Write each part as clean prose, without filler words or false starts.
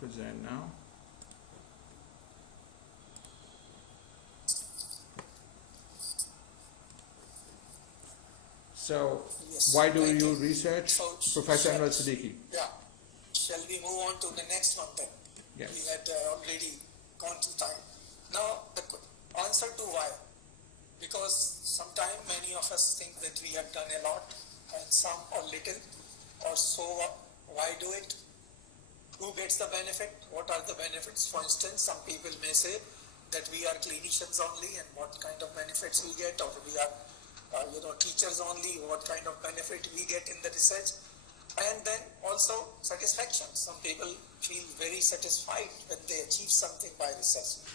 present now. So, Yes, why do you research? So, Professor Anwar Siddiqui. Yeah. Shall we move on to the next one then? Yes. We had already gone to time. Now, the answer to why. Because sometimes many of us think that we have done a lot and some or little, or so why do it? Who gets the benefit? What are the benefits? For instance, some people may say that we are clinicians only and what kind of benefits we get, or we are teachers only, what kind of benefit we get in the research. And then also satisfaction. Some people feel very satisfied when they achieve something by research.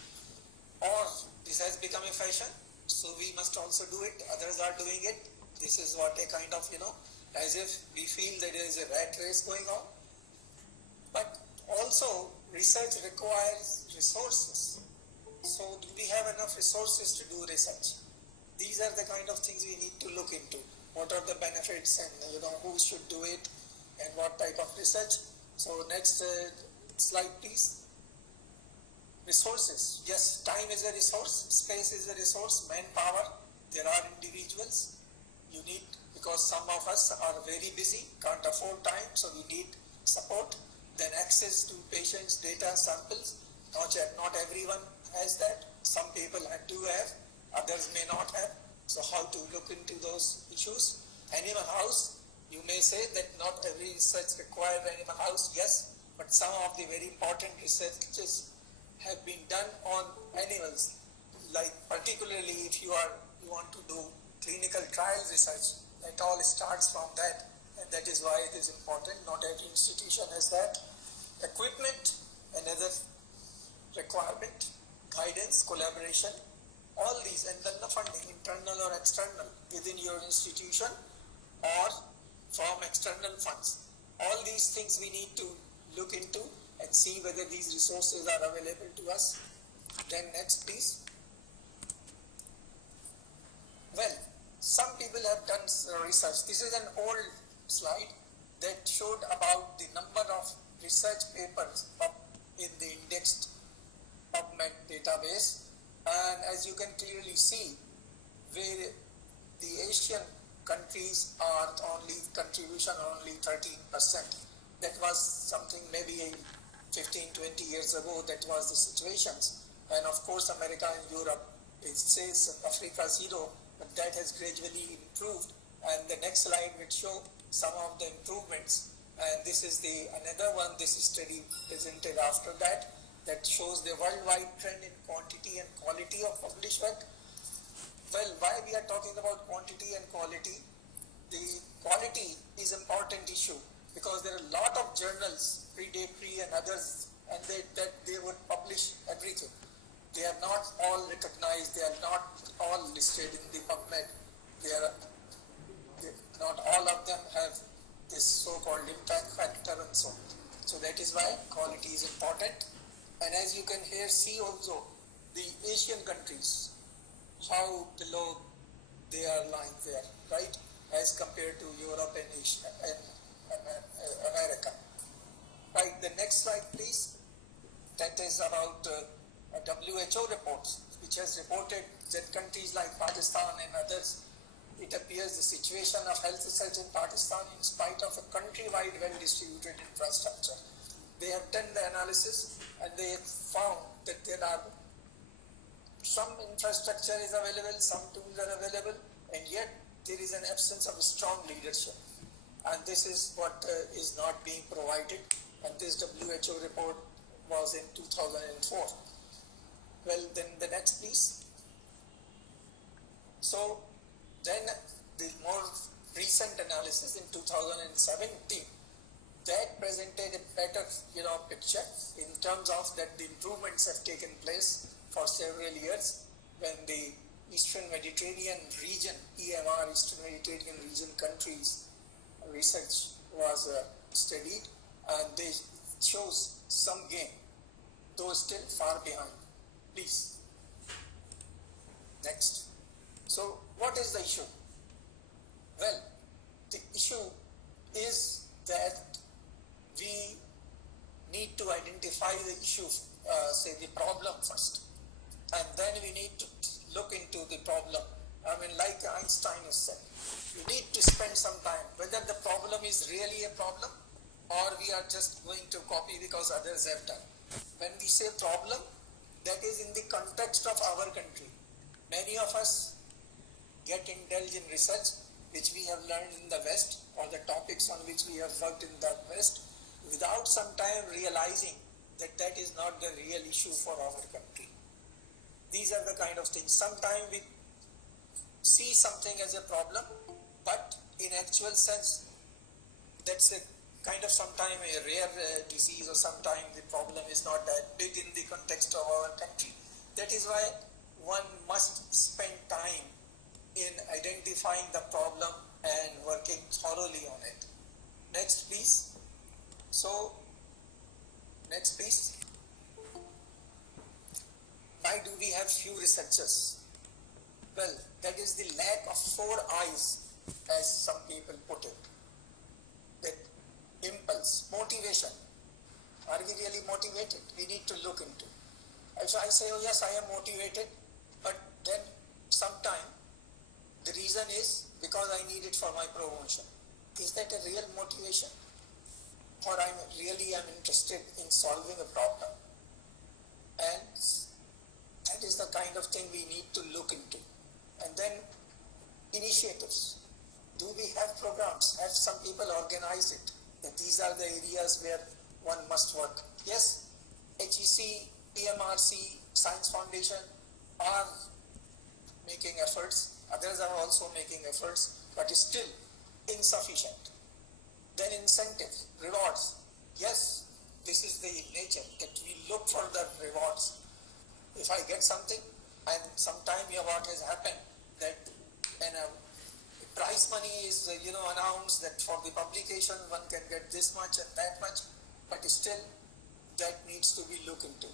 Or this has become a fashion, so we must also do it. Others are doing it. This is what a kind of, as if we feel that there is a rat race going on. But also research requires resources. So do we have enough resources to do research? These are the kind of things we need to look into. What are the benefits and who should do it and what type of research. So next slide please. Resources. Yes, time is a resource, space is a resource, manpower. There are individuals you need, because some of us are very busy, can't afford time, so we need support. Then access to patients' data samples. Not everyone has that. Some people do have, others may not have. So how to look into those issues? Animal house, you may say that not every research requires animal house, yes, but some of the very important researches have been done on animals. Like particularly if you want to do clinical trial research, it all starts from that, and that is why it is important. Not every institution has that. Equipment, another requirement, guidance, collaboration, all these, and then the funding, internal or external, within your institution or from external funds. All these things we need to look into and see whether these resources are available to us. Then next please. Well, some people have done research. This is an old slide that showed about the number of research papers in the indexed PubMed database, and as you can clearly see, where the Asian countries are contribution only 13%. That was something maybe 15-20 years ago, that was the situations. And of course America and Europe, it says Africa 0, but that has gradually improved. And the next slide will show some of the improvements. And this is another one, this study presented after that shows the worldwide trend in quantity and quality of published work. Well, why we are talking about quantity and quality? The quality is an important issue because there are a lot of journals, predatory and others, and they would publish everything. They are not all recognized, they are not all listed in the PubMed. Not all of them have this so-called impact factor and so on. So that is why quality is important. And as you can here see also, the Asian countries, how below they are lying there, right, as compared to Europe and Asia and America. Right, the next slide please. That is about WHO reports, which has reported that countries like Pakistan and others, it appears the situation of health research in Pakistan, in spite of a countrywide well-distributed infrastructure. They have done the analysis and they have found that there are some infrastructure is available, some tools are available, and yet there is an absence of strong leadership. And this is what is not being provided. And this WHO report was in 2004. Well, then the next please. So then the more recent analysis in 2017, that presented a better picture in terms of that the improvements have taken place for several years when the Eastern Mediterranean region, EMR, Eastern Mediterranean region countries research was studied, and they shows some gain, though still far behind. Please. Next. So what is the issue? Well, the issue is that we need need to identify the issue, say the problem first, and then we need to look into the problem. I mean, like Einstein has said, you need to spend some time, whether the problem is really a problem or we are just going to copy because others have done. When we say problem, that is in the context of our country. Many of us get indulged in research which we have learned in the West, or the topics on which we have worked in the West, without some time realizing that that is not the real issue for our country. These are the kind of things. Sometimes we see something as a problem, but in actual sense, that's a kind of sometime a rare disease, or sometimes the problem is not that big in the context of our country. That is why one must spend time in identifying the problem and working thoroughly on it. Next, please. So, next, please. Why do we have few researchers? Well, that is the lack of 4 eyes, as some people put it. That impulse, motivation. Are we really motivated? We need to look into. So I say, oh yes, I am motivated, but then sometime the reason is because I need it for my promotion. Is that a real motivation? Or I'm interested in solving a problem? And that is the kind of thing we need to look into. And then initiatives. Do we have programs? Have some people organized it? That these are the areas where one must work. Yes, HEC, PMRC, Science Foundation are making efforts. Others are also making efforts, but still insufficient. Then incentives, rewards. Yes, this is the nature that we look for the rewards. If I get something, and sometime what has happened, that prize money is announced that for the publication one can get this much and that much, but still that needs to be looked into.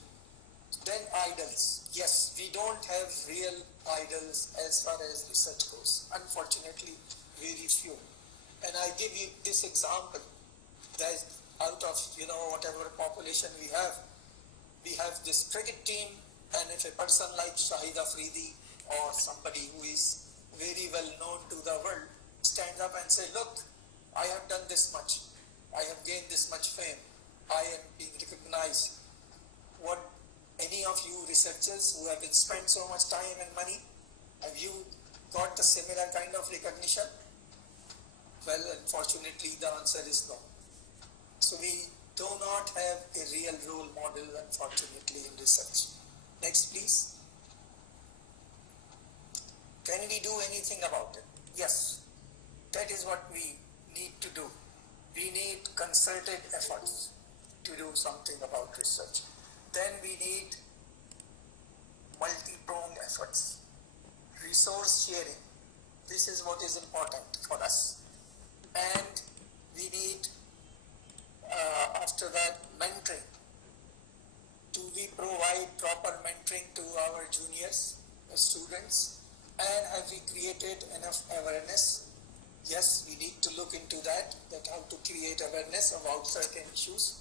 Then idols. Yes, we don't have real idols as far as research goes. Unfortunately, very few. And I give you this example, that out of whatever population we have this cricket team, and if a person like Shahid Afridi or somebody who is very well known to the world stands up and say, look, I have done this much, I have gained this much fame, I am being recognized. What any of you researchers who have spent so much time and money, have you got the similar kind of recognition? Well, unfortunately, the answer is no. So we do not have a real role model, unfortunately, in research. Next, please. Can we do anything about it? Yes. That is what we need to do. We need concerted efforts to do something about research. Then we need multi-pronged efforts. Resource sharing. This is what is important for us. And we need, after that, mentoring. Do we provide proper mentoring to our juniors, students? And have we created enough awareness? Yes, we need to look into that how to create awareness about certain issues.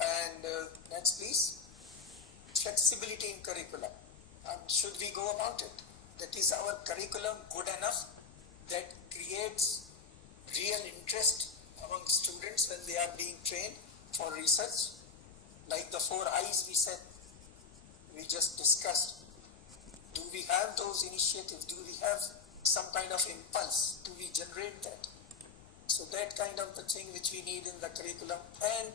And next, please. Flexibility in curriculum. Should we go about it? That is our curriculum good enough that creates real interest among students when they are being trained for research? Like the 4 I's we just discussed. Do we have those initiatives? Do we have some kind of impulse? Do we generate that? So that kind of the thing which we need in the curriculum, and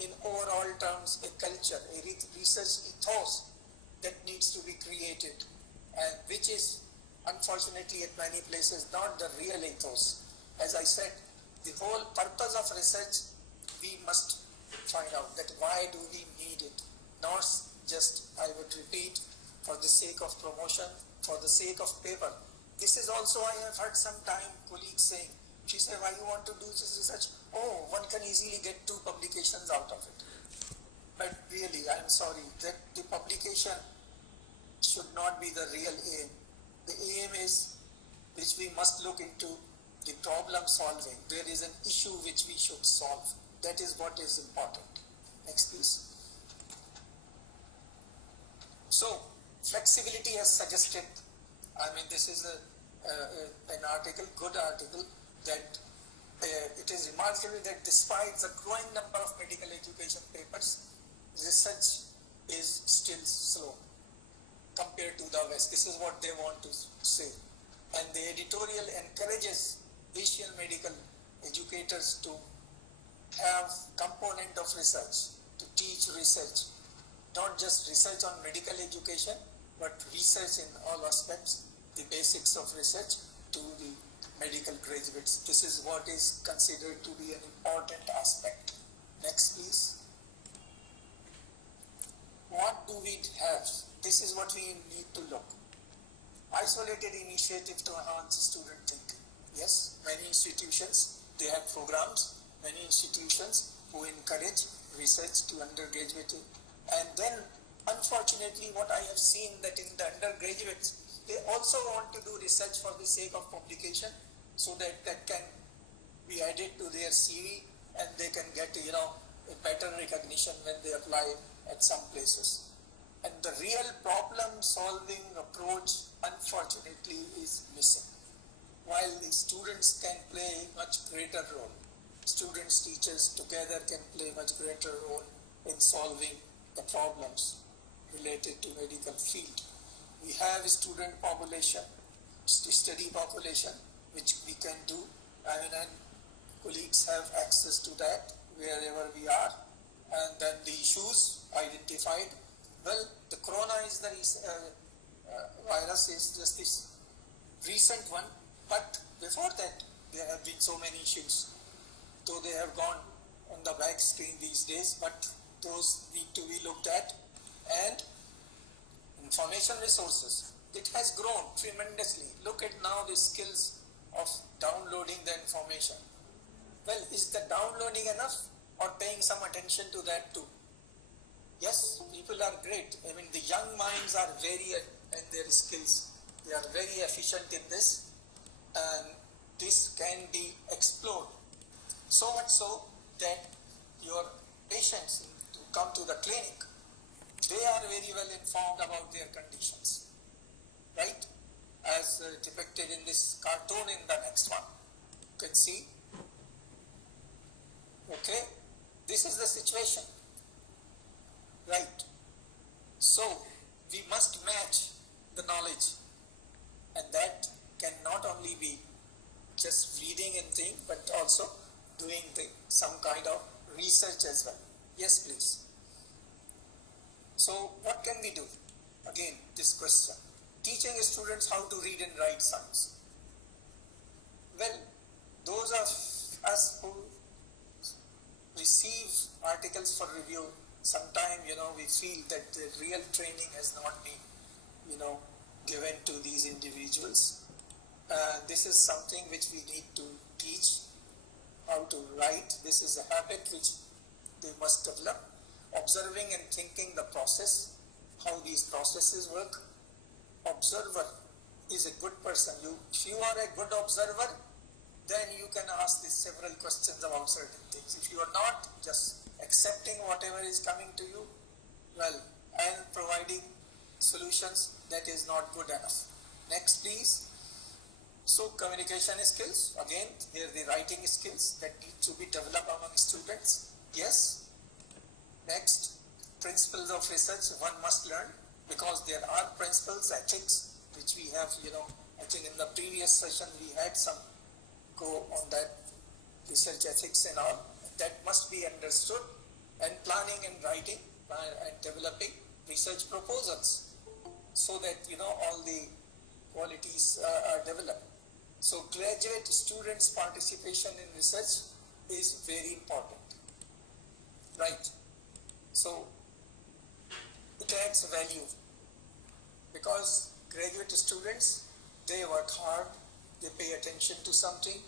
in overall terms, a culture, a research ethos that needs to be created, and which is unfortunately at many places not the real ethos. As I said, the whole purpose of research, we must find out that why do we need it, not just, I would repeat, for the sake of promotion, for the sake of paper. This is also, I have heard some time colleagues saying, she said, why you want to do this research? Oh, one can easily get 2 publications out of it. But really, I'm sorry, that the publication should not be the real aim. The aim is, which we must look into, the problem solving. There is an issue which we should solve. That is what is important. Next please. So, flexibility as suggested, this is an article, good article, that it is remarkable that despite the growing number of medical education papers, research is still slow compared to the West. This is what they want to say. And the editorial encourages Asian medical educators to have component of research, to teach research, not just research on medical education, but research in all aspects, the basics of research to the medical graduates. This is what is considered to be an important aspect. Next please. What do we have? This is what we need to look. Isolated initiative to enhance student thinking. Yes, many institutions, they have programs, many institutions who encourage research to undergraduate. And then, unfortunately, what I have seen that in the undergraduates, they also want to do research for the sake of publication, so that can be added to their CV and they can get, a better recognition when they apply at some places. And the real problem-solving approach, unfortunately, is missing. While the students can play a much greater role, students, teachers together can play a much greater role in solving the problems related to medical field. We have a student population, study population, which we can do, and colleagues have access to that wherever we are. And then the issues identified. Well, the corona is the virus is just this recent one, but before that there have been so many issues. Though they have gone on the back screen these days, but those need to be looked at. And information resources, it has grown tremendously. Look at now the skills of downloading the information. Well, is the downloading enough, or paying some attention to that too? Yes, people are great. The young minds are very, and their skills, they are very efficient in this, and this can be explored. So much so that your patients to come to the clinic, they are very well informed about their conditions, right? As depicted in this cartoon in the next one. You can see. Okay, this is the situation, right? So we must match the knowledge, and that can not only be just reading and thing, but also doing some kind of research as well. Yes, please. So what can we do? Again, this question. Teaching students how to read and write science. Well, those of us who receive articles for review, sometimes, we feel that the real training has not been, given to these individuals. This is something which we need to teach, how to write. This is a habit which they must develop. Observing and thinking the process, how these processes work. Observer is a good person. If you are a good observer, then you can ask these several questions about certain things. If you are not, just accepting whatever is coming to you, well, and providing solutions, that is not good enough. Next, please. So, communication skills, again, here the writing skills that need to be developed among students. Yes. Next, principles of research one must learn, because there are principles, ethics, which we have, I think in the previous session we had some go on that, research ethics and all. That must be understood. And planning and writing and developing research proposals, so that, all the qualities are developed. So graduate students' participation in research is very important, right? So it adds value, because graduate students, they work hard, they pay attention to something,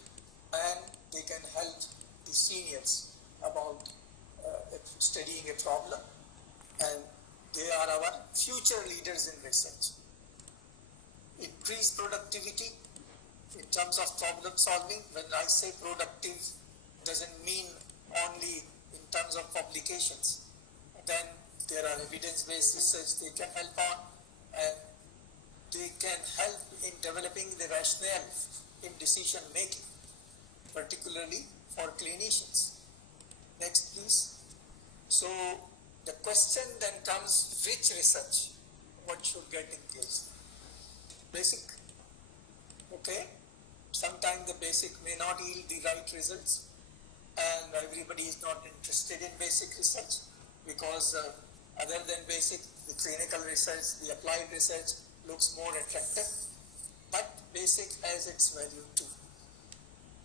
and they can help the seniors about studying a problem, and they are our future leaders in research. Increase productivity in terms of problem solving. When I say productive, doesn't mean only in terms of publications. then there are evidence-based research they can help on, and they can help in developing the rationale in decision making, particularly for clinicians. Next, please. So the question then comes, which research? What should get engaged? Basic. Okay. Sometimes the basic may not yield the right results, and everybody is not interested in basic research because other than basic, the clinical research, the applied research looks more attractive, but basic has its value too.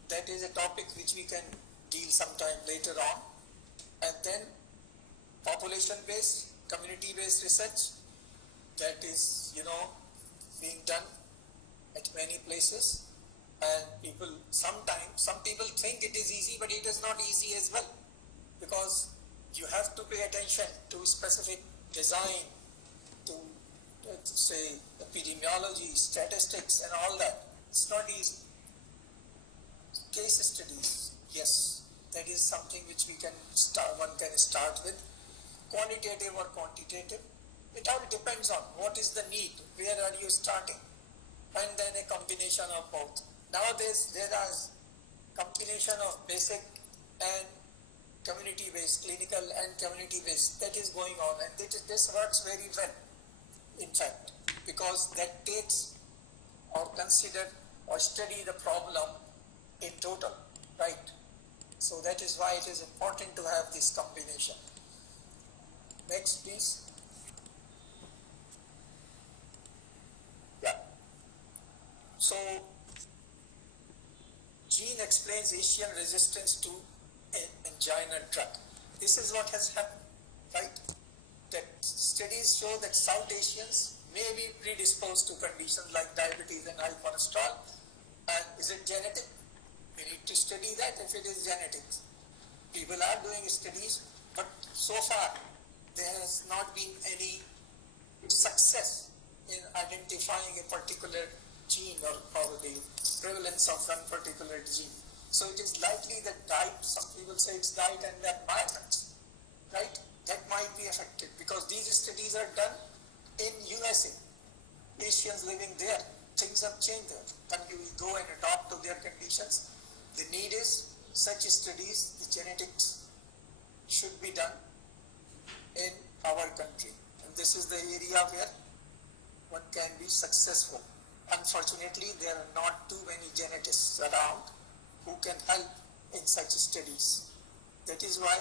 That is a topic which we can deal sometime later on. And then population-based, community-based research, that is, being done at many places. And some people think it is easy, but it is not easy as well, because you have to pay attention to specific design, to say epidemiology, statistics, and all that. It's not easy. Case studies, yes, that is something which one can start with, qualitative or quantitative. It all depends on what is the need, where are you starting, and then a combination of both. Nowadays, there is combination of basic and community-based, clinical and community-based, that is going on, and this works very well, in fact, because that takes or consider or study the problem in total, right? So that is why it is important to have this combination. Next, please. Yeah. So, gene explains Asian resistance to angina drug. This is what has happened, right? That studies show that South Asians may be predisposed to conditions like diabetes and high cholesterol. And is it genetic? We need to study that if it is genetics. People are doing studies, but so far there has not been any success in identifying a particular gene or the prevalence of one particular gene. So it is likely that diet, some people say it's diet and the environment, right? That might be affected because these studies are done in USA. Asians living there, things have changed there. When you go and adopt to their conditions, the need is such studies, the genetics should be done in our country. And this is the area where one can be successful. Unfortunately, there are not too many genetists around who can help in such studies. That is why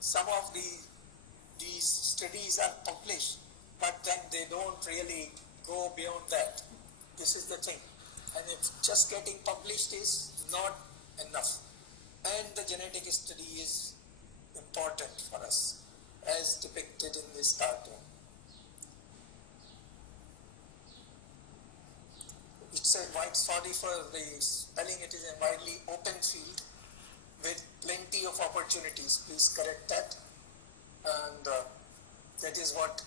some of these studies are published, but then they don't really go beyond that. This is the thing. And if just getting published is not enough. And the genetic study is important for us, as depicted in this cartoon. It's a wide, sorry for the spelling, it is a widely open field with plenty of opportunities. Please correct that. And that is what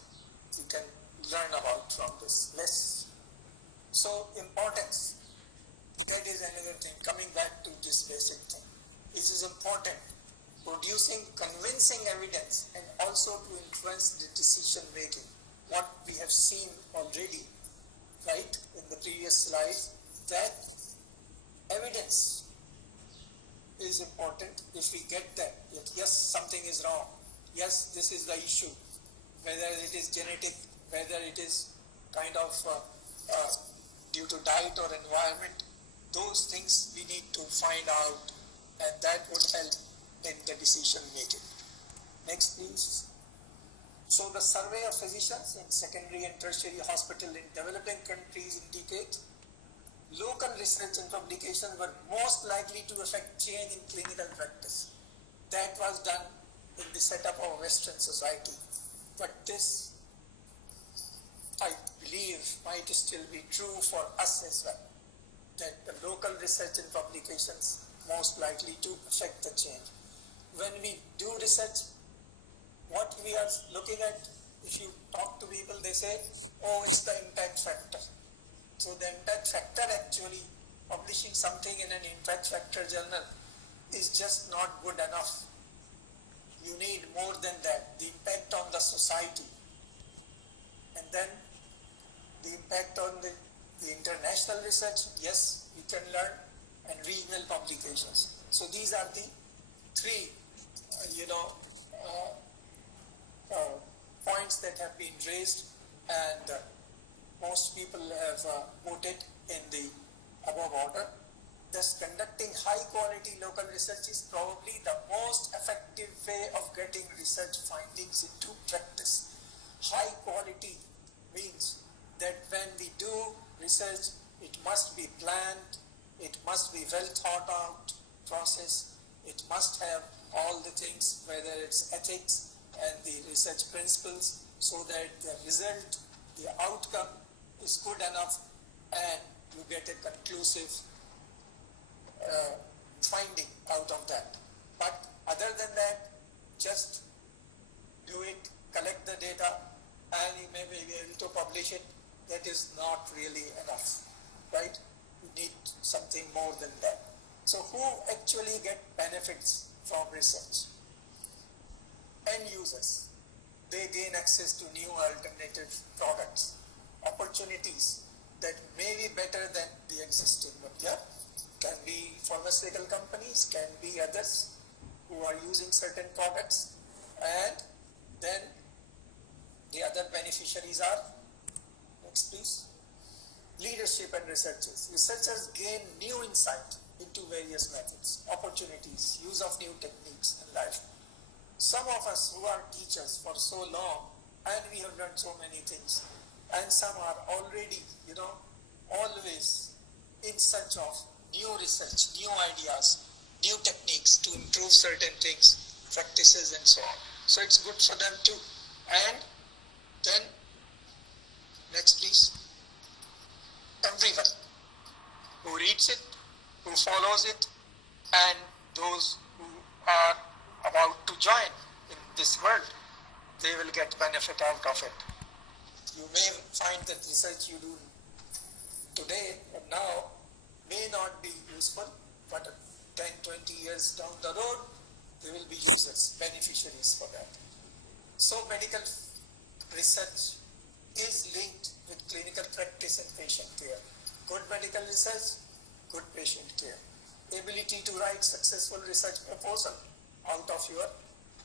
you can learn about from this list. So importance, that is another thing, coming back to this basic thing. This is important, producing convincing evidence and also to influence the decision making. What we have seen already, right, in the previous slide, that evidence is important. If we get that, yes, something is wrong, yes, this is the issue, whether it is genetic, whether it is kind of due to diet or environment, those things we need to find out, and that would help in the decision making. Next, please. So the survey of physicians in secondary and tertiary hospital in developing countries indicate local research and publications were most likely to affect change in clinical practice. That was done in the setup of Western society. But this, I believe, might still be true for us as well, that the local research and publications most likely to affect the change. When we do research, what we are looking at, if you talk to people, they say, oh, it's the impact factor. So the impact factor, actually, publishing something in an impact factor journal is just not good enough. You need more than that. The impact on the society. And then the impact on the international research, yes, we can learn, and regional publications. So these are the three, points that have been raised, and most people have put it in the above order. Thus, conducting high quality local research is probably the most effective way of getting research findings into practice. High quality means that when we do research, it must be planned, it must be well thought out process, it must have all the things, whether it's ethics and the research principles, so that the result, the outcome is good enough and you get a conclusive finding out of that. But other than that, just do it, collect the data, and you may be able to publish it. That is not really enough, right? You need something more than that. So who actually get benefits from research? End users. They gain access to new alternative products, opportunities that may be better than the existing one. Yeah? Can be pharmaceutical companies, can be others who are using certain products, and then the other beneficiaries are, next please, leadership and researchers. Researchers gain new insight into various methods, opportunities, use of new techniques in life. Some of us who are teachers for so long, and we have learned so many things, and some are already, always in search of new research, new ideas, new techniques to improve certain things, practices and so on. So it's good for them too. And then, next please, everyone who reads it, who follows it, and those who are about to join in this world, they will get benefit out of it. You may find that research you do today or now may not be useful, but 10, 20 years down the road, they will be users, beneficiaries for that. So medical research is linked with clinical practice and patient care. Good medical research, good patient care. Ability to write successful research proposal out of your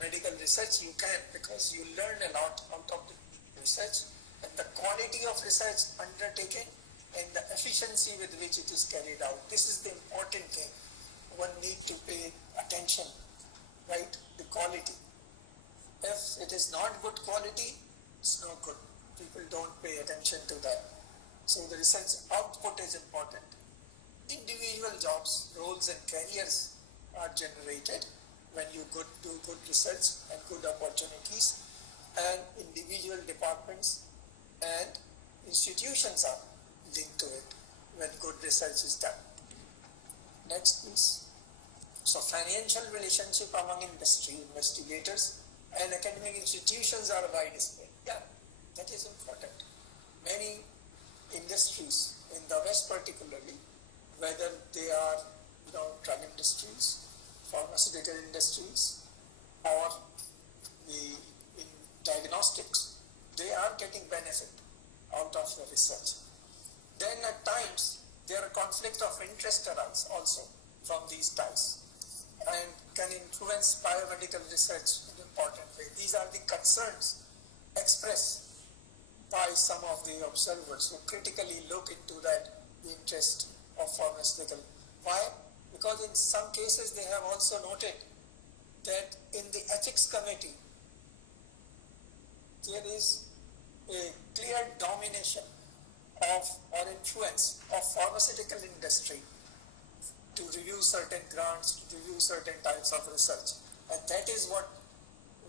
medical research, you can, because you learn a lot out of the research, and the quality of research undertaken and the efficiency with which it is carried out. This is the important thing. One needs to pay attention, right? The quality. If it is not good quality, it's no good. People don't pay attention to that. So the research output is important. Individual jobs, roles and careers are generated when you do good research and good opportunities, and individual departments and institutions are linked to it when good research is done. Next please. So financial relationship among industry, investigators and academic institutions are widespread. Yeah, that is important. Many industries in the West particularly, whether they are drug industries, pharmaceutical industries, or in diagnostics, they are getting benefit out of the research. Then at times there are conflict of interest arise also from these ties and can influence biomedical research in an important way. These are the concerns expressed by some of the observers who critically look into that, the interest of pharmaceutical. Why? Because in some cases they have also noted that in the ethics committee there is a clear domination of or influence of pharmaceutical industry to review certain grants, to review certain types of research. And that is what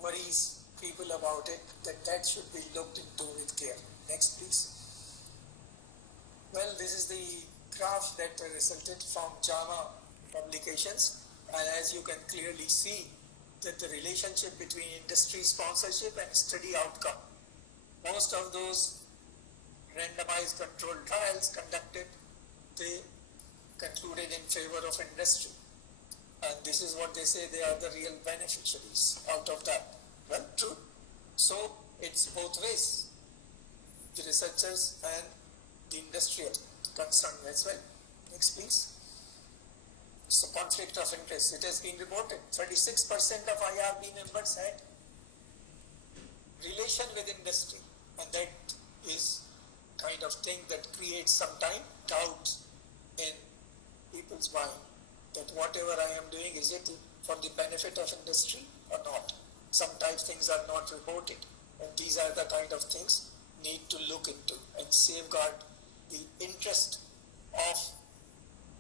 worries people about it, that should be looked into with care. Next please. Well, this is the graph that resulted from JAMA publications, and as you can clearly see that the relationship between industry sponsorship and study outcome, most of those randomized controlled trials conducted, they concluded in favor of industry, and this is what they say, they are the real beneficiaries out of that. Well, true, So it's both ways, the researchers and the industrial concern as well. Next please. So conflict of interest, it has been reported 36% of IRB members had relation with industry, and that is kind of thing that creates sometimes doubt in people's mind that whatever I am doing, is it for the benefit of industry or not? Sometimes things are not reported, and these are the kind of things need to look into and safeguard the interest of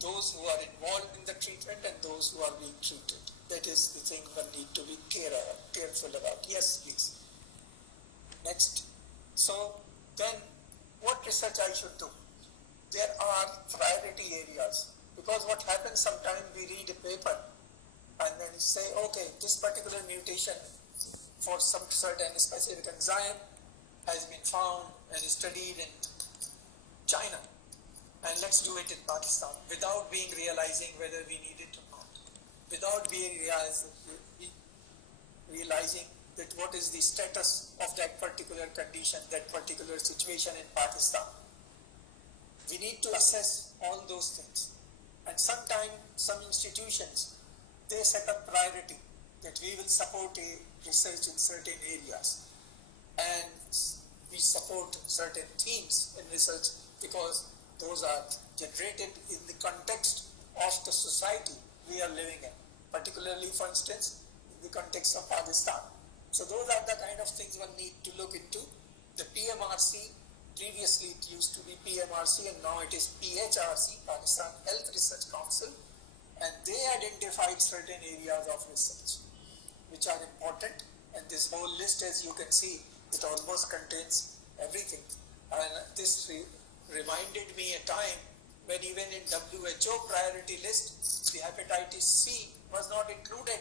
those who are involved in the treatment and those who are being treated. That is the thing one need to be careful about. Yes, please. Next. So then what research I should do? There are priority areas, because what happens sometimes we read a paper and then say, okay, this particular mutation for some certain specific enzyme has been found and studied in China, and let's do it in Pakistan, without being realizing whether we need it or not, without being realizing that what is the status of that particular condition, that particular situation in Pakistan. We need to assess all those things. And sometimes some institutions, they set up priority that we will support a research in certain areas, and we support certain themes in research because those are generated in the context of the society we are living in, particularly, for instance, in the context of Pakistan. So those are the kind of things one need to look into. The PMRC, previously it used to be PMRC and now it is PHRC, Pakistan Health Research Council, and they identified certain areas of research which are important, and this whole list, as you can see, it almost contains everything. And this reminded me a time when even in WHO priority list, the hepatitis C was not included,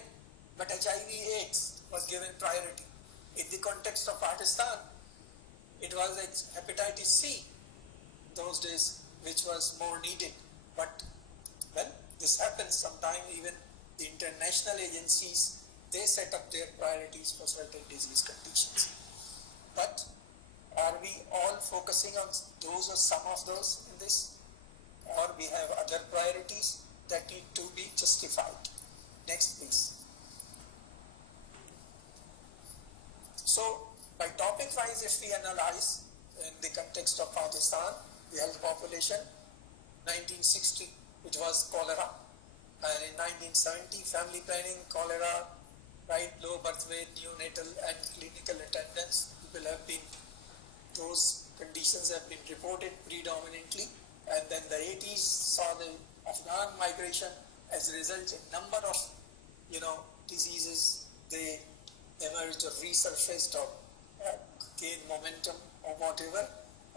but HIV/AIDS was given priority. In the context of Pakistan, it was hepatitis C those days which was more needed. But well, this happens sometimes. Even the international agencies, they set up their priorities for certain disease conditions. But are we all focusing on those or some of those in this? Or we have other priorities that need to be justified? Next, please. So, by topic wise, if we analyze in the context of Pakistan, the health population, 1960, it was cholera. And in 1970, family planning, cholera, right, low birth weight, neonatal and clinical attendance, people have been, those conditions have been reported predominantly. And then the 80s saw the Afghan migration. As a result, a number of, diseases, they emerged or resurfaced or gained momentum or whatever.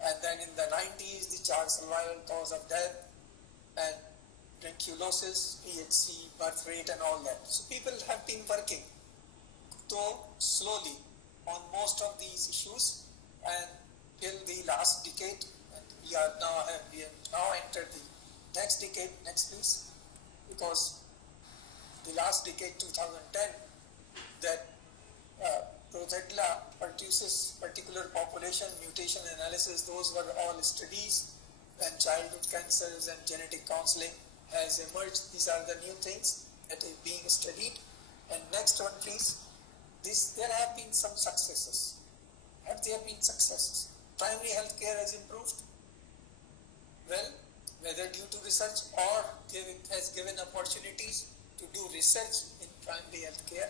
And then in the 90s, the child survival cause of death and tuberculosis, PHC, birth rate and all that. So people have been working, though slowly, on most of these issues, and till the last decade, and we have now entered the next decade. Next please. Because the last decade, 2010, that Prothetla produces particular population mutation analysis. Those were all studies, and childhood cancers and genetic counseling has emerged. These are the new things that are being studied. And next one please. There have been some successes. Have there been successes? Primary health care has improved. Well, whether due to research or has given opportunities to do research in primary health care,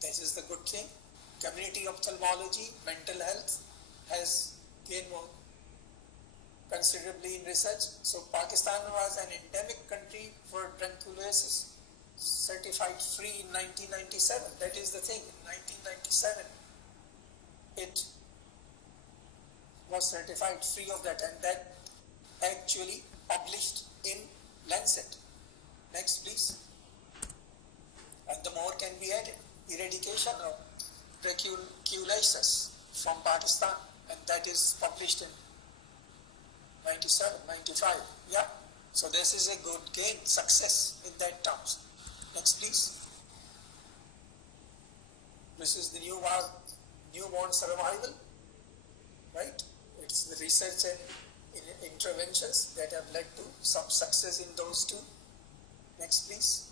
this is the good thing. Community ophthalmology, mental health has gained more considerably in research. So Pakistan was an endemic country for tuberculosis, certified free in 1997. That is the thing. In 1997, it was certified free of that, and that actually published in Lancet. Next, please. And the more can be added. Eradication of tuberculosis from Pakistan, and that is published in 97, 95. Yeah. So this is a good gain, success in that terms. Next, please. This is the new newborn survival, right? It's the research and interventions that have led to some success in those two. Next, please.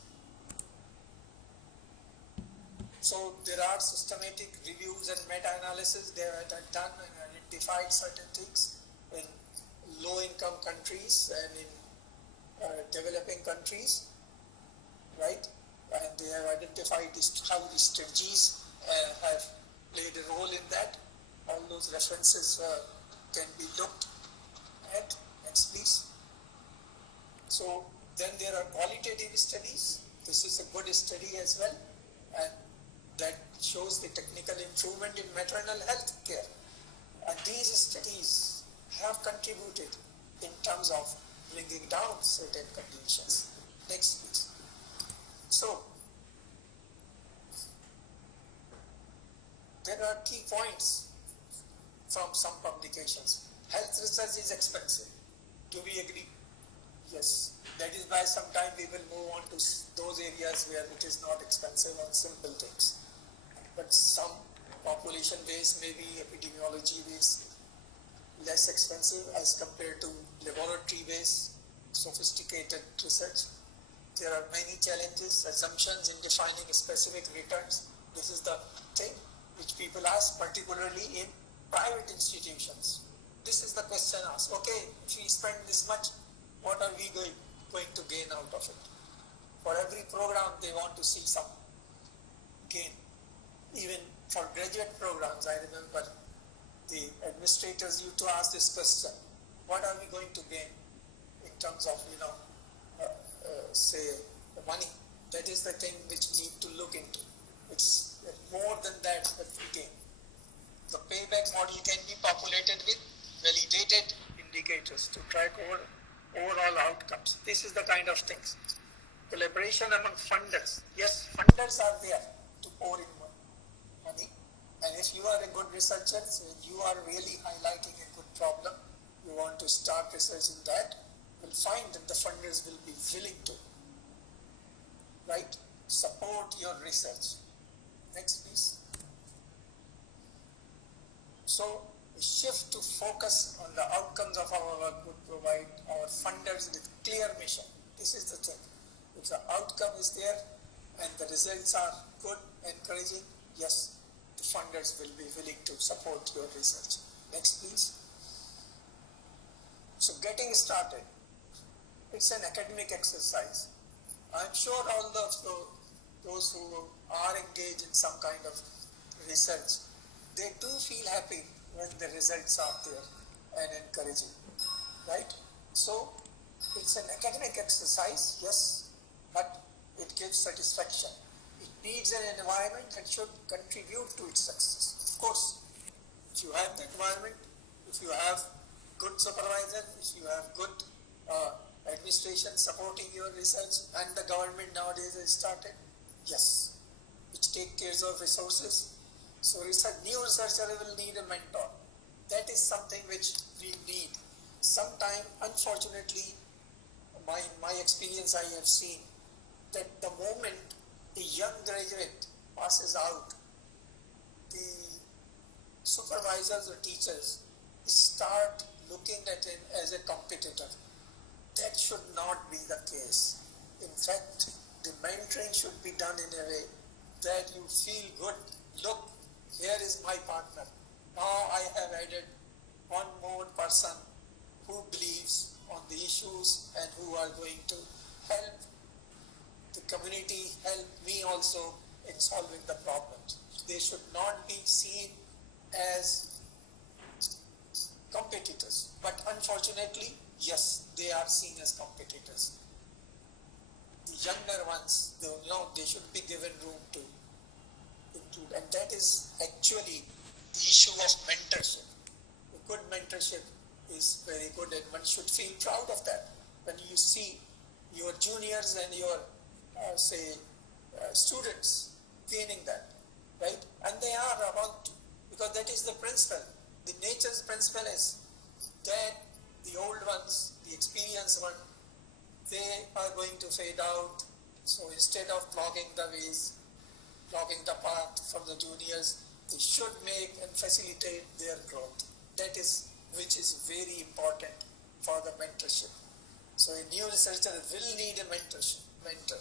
So there are systematic reviews and meta-analysis they have done and identified certain things in low-income countries and in developing countries, right? And they have identified how these strategies have played a role in that. All those references can be looked at. Next, please. So then there are qualitative studies. This is a good study as well, and that shows the technical improvement in maternal health care. And these studies have contributed in terms of bringing down certain conditions. Next, please. So, there are key points from some publications. Health research is expensive. Do we agree? Yes. That is why sometime we will move on to those areas where it is not expensive on simple things. But some population base, maybe epidemiology base, less expensive as compared to laboratory based sophisticated research. There are many challenges, assumptions in defining specific returns. This is the thing which people ask, particularly in private institutions. This is the question asked. Okay, if we spend this much, what are we going to gain out of it? For every program, they want to see some gain. Even for graduate programs, I remember the administrators used to ask this question: what are we going to gain in terms of, say, the money? That is the thing which we need to look into. It's more than that we gain. The payback model can be populated with validated indicators to track overall outcomes. This is the kind of things. Collaboration among funders. Yes, funders are there to pour in money. And if you are a good researcher, so you are really highlighting a good problem, you want to start research in that, you'll find that the funders will be willing to, right, support your research. Next, please. So, a shift to focus on the outcomes of our work would provide our funders with clear mission. This is the thing. If the outcome is there and the results are good, encouraging, yes, the funders will be willing to support your research. Next, please. So, getting started. It's an academic exercise. I'm sure all those who are engaged in some kind of research, they do feel happy when the results are there and encouraging, right? So, it's an academic exercise, yes, but it gives satisfaction. It needs an environment that should contribute to its success. Of course, if you have the environment, if you have good supervisor, if you have good administration supporting your research, and the government nowadays has started, yes, which take care of resources. So new researcher will need a mentor. That is something which we need. Sometime, unfortunately, my experience I have seen that the moment a young graduate passes out, the supervisors or teachers start looking at him as a competitor. That should not be the case. In fact, the mentoring should be done in a way that you feel good. Look, here is my partner. Now I have added one more person who believes on the issues and who are going to help the community, help me also in solving the problems. They should not be seen as competitors. But unfortunately, yes, they are seen as competitors. The younger ones, they should be given room to include. And that is actually the issue of mentorship. A good mentorship is very good and one should feel proud of that. When you see your juniors and your, students gaining that, right? And they are about to, because that is the principle. The nature's principle is that the old ones, the experienced ones, they are going to fade out. So instead of blocking the ways, blocking the path from the juniors, They should make and facilitate their growth. That is, which is very important for the mentorship. So a new researcher will need a mentor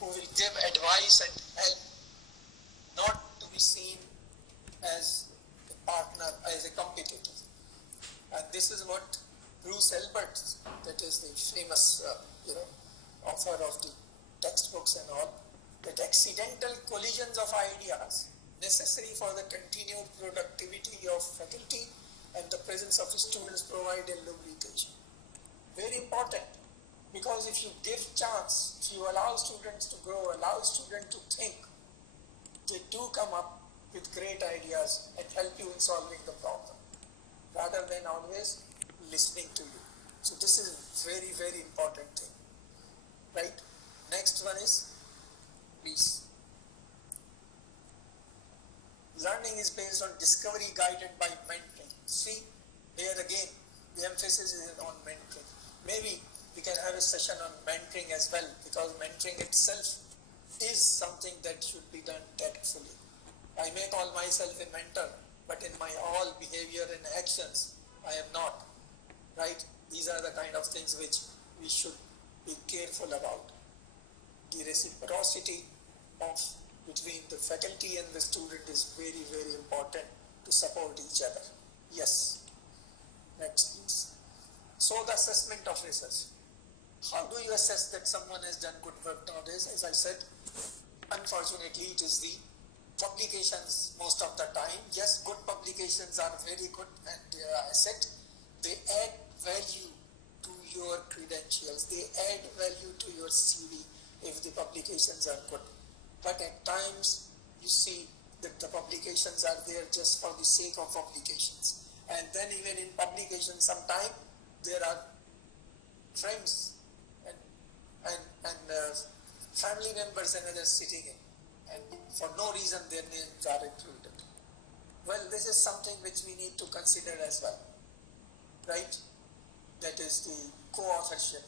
who will give advice and help, not to be seen as a partner, as a competitor. And this is what Bruce Albert, that is the famous author of the textbooks and all, that accidental collisions of ideas necessary for the continued productivity of faculty and the presence of students provide a lubrication. Very important, because if you give chance, if you allow students to grow, allow students to think, they do come up with great ideas and help you in solving the problem, rather than always listening to you. So this is a very, very important thing, right? Next one is, please. Learning is based on discovery guided by mentoring. See, here again, the emphasis is on mentoring. Maybe we can have a session on mentoring as well, because mentoring itself is something that should be done tactfully. I may call myself a mentor, but in my all behavior and actions, I am not, right? These are the kind of things which we should be careful about. The reciprocity between the faculty and the student is very, very important to support each other. Yes. Next, please. So the assessment of research. How do you assess that someone has done good work nowadays? As I said, unfortunately, it is the publications most of the time. Yes, good publications are very good and they are asset. They add value to your credentials. They add value to your CV if the publications are good. But at times, you see that the publications are there just for the sake of publications. And then even in publications, sometimes there are friends and family members and others sitting in, and for no reason their names are included. Well, this is something which we need to consider as well, right? That is the co-authorship.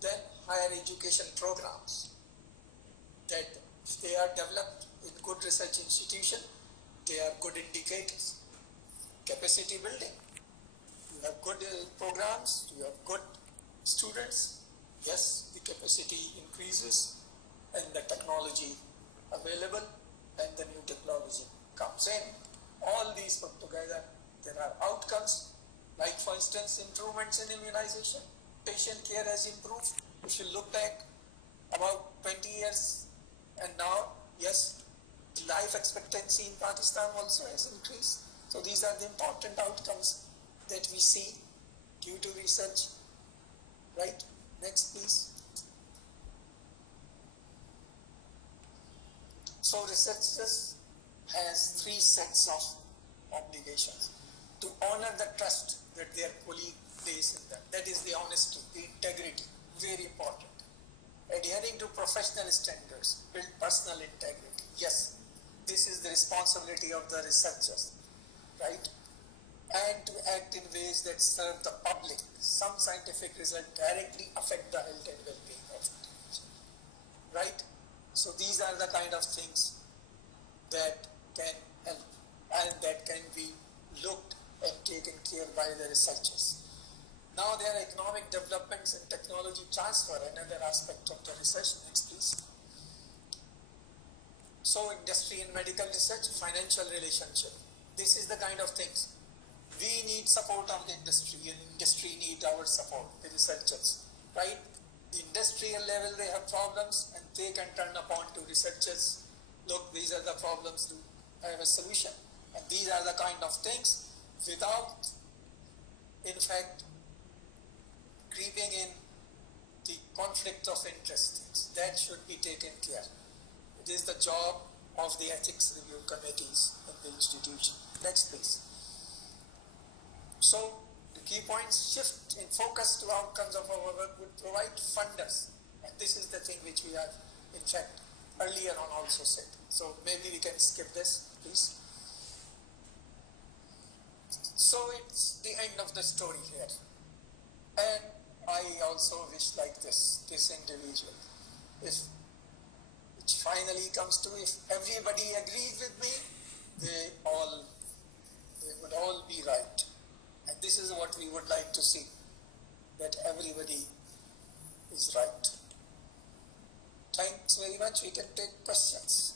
Then higher education programs, that if they are developed in good research institution, they are good indicators. Capacity building. You have good programs, you have good students, yes, the capacity increases and the technology available and the new technology comes in. All these put together, there are outcomes, like for instance, improvements in immunization. Patient care has improved. If you look back about 20 years and now, yes, the life expectancy in Pakistan also has increased. So these are the important outcomes that we see due to research, right? Next, please. So researchers has 3 sets of obligations: to honor the trust that their colleague place in them. That is the honesty, the integrity, very important. Adhering to professional standards, build personal integrity. Yes, this is the responsibility of the researchers, right? And to act in ways that serve the public. Some scientific results directly affect the health and well-being of the individual, right? So these are the kind of things that can help and that can be looked and taken care by the researchers. Now there are economic developments and technology transfer, another aspect of the research. Next, please. So industry and medical research, financial relationship. This is the kind of things. We need support of the industry and industry need our support, the researchers, right? The industrial level, they have problems and they can turn upon to researchers. Look, these are the problems, I have a solution. And these are the kind of things without, in fact, creeping in the conflict of interest things. That should be taken care. It is the job of the ethics review committees in the institution. Next, please. So, the key points: shift in focus to outcomes of our work would provide funders. And this is the thing which we have, in fact, earlier on also said. So, maybe we can skip this, please. So, it's the end of the story here. And I also wish like this individual. If it finally comes to, if everybody agrees with me, to see that everybody is right. Thanks very much. We can take questions.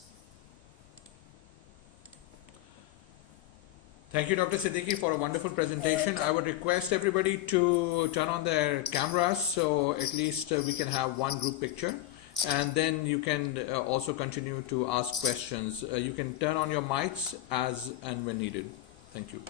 Thank you, Dr. Siddiqui, for a wonderful presentation. I would request everybody to turn on their cameras so at least we can have one group picture. And then you can also continue to ask questions. You can turn on your mics as and when needed. Thank you.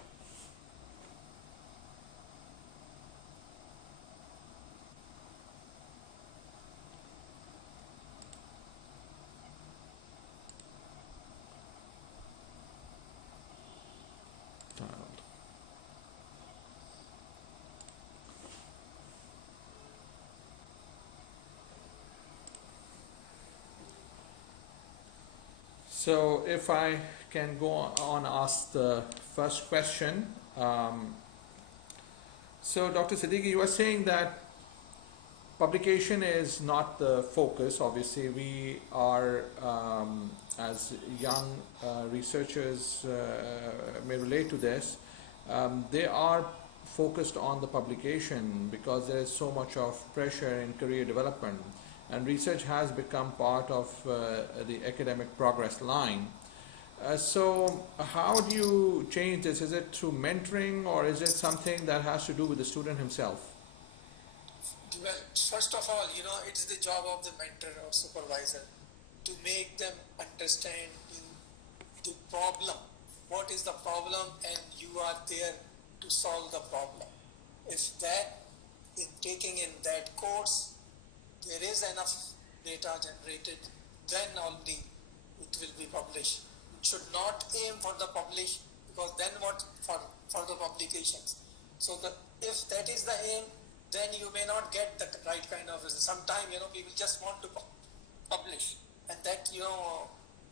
So if I can go on ask the first question. So Dr. Siddiqui, you are saying that publication is not the focus. Obviously, we are, as young researchers may relate to this, they are focused on the publication because there is so much of pressure in career development. And research has become part of the academic progress line. So how do you change this? Is it through mentoring or is it something that has to do with the student himself? Well, first of all, it's the job of the mentor or supervisor to make them understand the problem. What is the problem, and you are there to solve the problem. If that, in taking in that course, there is enough data generated, then only it will be published. It should not aim for the publish, because then what for the publications. So if that is the aim, then you may not get the right kind of result. Sometimes people just want to publish, and that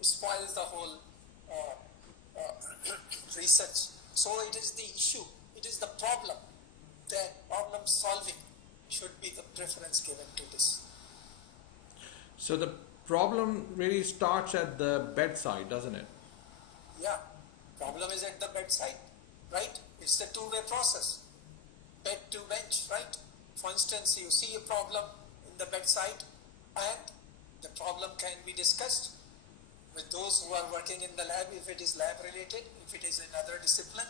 spoils the whole research. So it is the issue, it is the problem. That problem solving should be the preference given to this. So the problem really starts at the bedside, doesn't it? Yeah, problem is at the bedside, right? It's a two-way process, bed to bench, right? For instance, you see a problem in the bedside, and the problem can be discussed with those who are working in the lab. If it is lab related, if it is another discipline,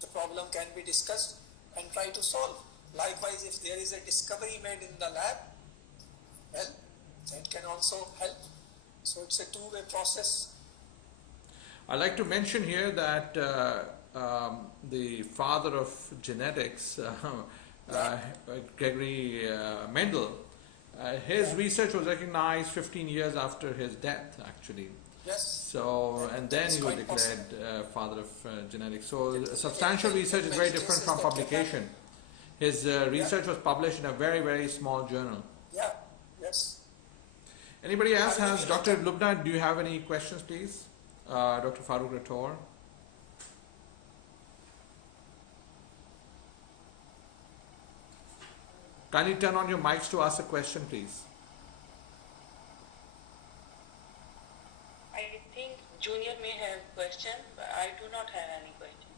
the problem can be discussed and try to solve. Likewise, if there is a discovery made in the lab, well, that can also help. So it's a two-way process. I'd like to mention here that the father of genetics, Gregory Mendel, his research was recognized 15 years after his death, actually. Yes. So, and then he was declared father of genetics. So, substantial research is very different from publication. His research was published in a very, very small journal. Yeah, yes. Anybody else has? Dr. Lubna, do you have any questions, please? Dr. Farooq Rator. Kindly turn on your mics to ask a question, please. I think Junior may have question, but I do not have any question.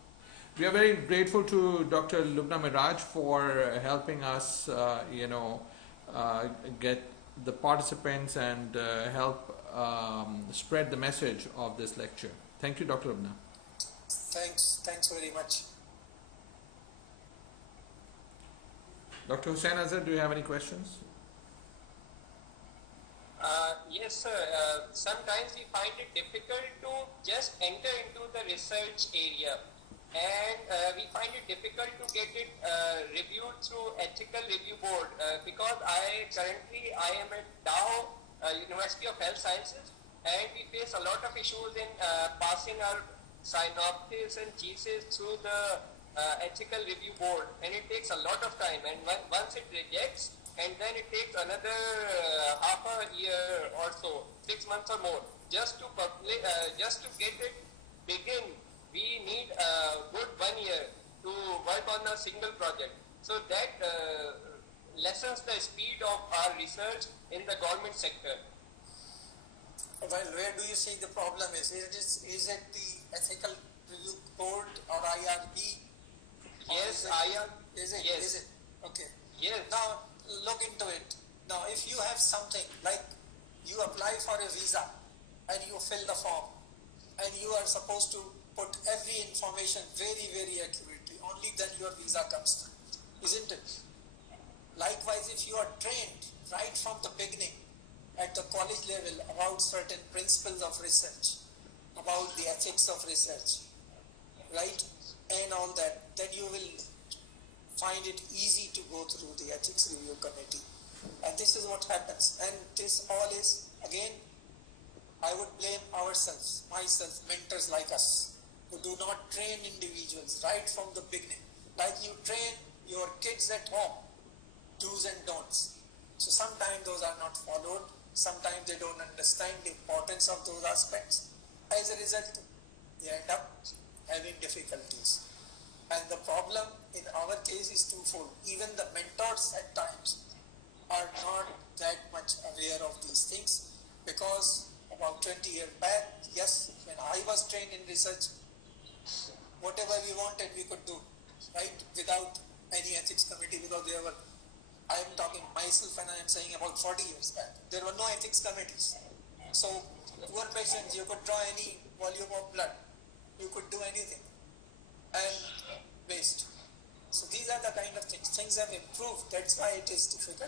We are very grateful to Dr. Lubna Miraj for helping us, get the participants and help spread the message of this lecture. Thank you, Dr. Lubna. Thanks very much. Dr. Hussain Azhar, do you have any questions? Yes, sir. Sometimes we find it difficult to just enter into the research area, and we find it difficult to get it reviewed through ethical review board because I am at Dow University of Health Sciences, and we face a lot of issues in passing our synopsis and thesis through the ethical review board, and it takes a lot of time, and once it rejects, and then it takes another half a year or so, 6 months or more, just to get it begin. We need a good 1 year to work on a single project. So that lessens the speed of our research in the government sector. Well, where do you see the problem is? Is it the ethical review board or IRB? Yes, Is it? Yes. Is it? Okay. Yes. Now look into it. Now if you have something like you apply for a visa and you fill the form and you are supposed to put every information very, very accurately, only then your visa comes through, isn't it? Likewise, if you are trained right from the beginning at the college level about certain principles of research, about the ethics of research, right, and all that, then you will find it easy to go through the ethics review committee. And this is what happens. And this all is, again, I would blame ourselves, myself, mentors like us, who do not train individuals right from the beginning. Like you train your kids at home, do's and don'ts. So sometimes those are not followed, sometimes they don't understand the importance of those aspects. As a result, they end up having difficulties. And the problem in our case is twofold. Even the mentors at times are not that much aware of these things, because about 20 years back, yes, when I was trained in research, whatever we wanted we could do, right, without any ethics committee, because there were, I am talking myself and I am saying about 40 years back, there were no ethics committees. So poor patients, you could draw any volume of blood, you could do anything and waste. So these are the kind of things. Things have improved, that's why it is difficult.